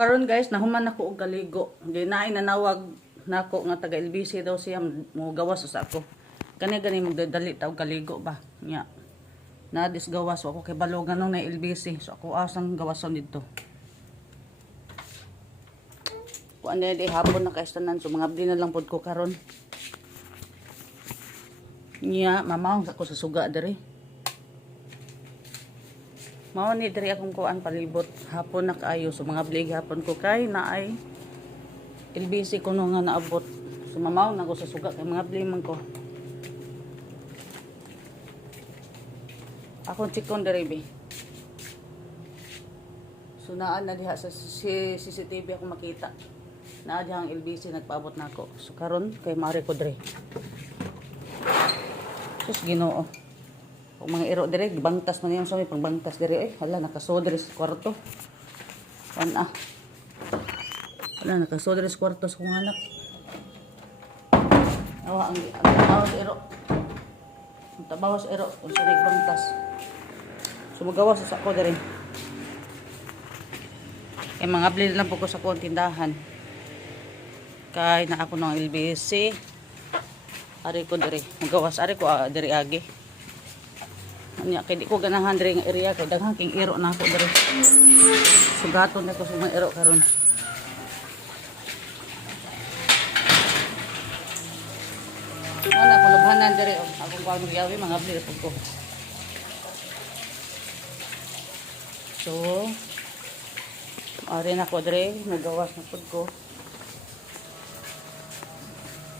Karon guys, nahuman ako og kaligo. Di naay nanawag nako nga taga LBC daw siya mo gawas sa ako. Kani magdadali ta og kaligo ba. Nya. Na gawas ako kay balogan nung na LBC. So ako asang gawason dito. Kuan di hapon na kaistanan so mga abdi na lang pod ko karon. Nya mamawang ako sa suga diri. Mao ni diri akong kuan palibot hapon na kaayo so mga blig hapon ko kay naay LBC kuno nga naabot. So mamaw na ko sa suga kay mga blig man ko. Akong chikon diri be. So naa na diha sa CCTV ako makita. Naa diha ang LBC nagpaabot na ako. So karon kay mari ko diri. Sus Ginoo. Kung mga iro dire, bangtas man yung sumi, pagbangtas dire, wala, nakasodre sa kwarto. Wala, nakasodre sa kwarto sa kong anak. Awa, ang tabawas iro. Ang tabawas iro, kung sumi bangtas. Sumagawas sa ako dire. Kaya mga blil lang po ko sa kong tindahan. Kaya na ako ng LBC. Ari ko dire, magawas, ari ko dire agi. Anya kay di ko ganahan diri nga area kay daghang king iro na ako diri. Sugaton na ko sa mga iro karon. Wala ko lubhanan diri akong kuan magyawi mga abli pud ko. So ari na ko diri nagawas na pud ko.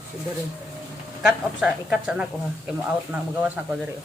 So diri. Cut off sa ikat sa nako ha kay mo out na magawas na ko diri.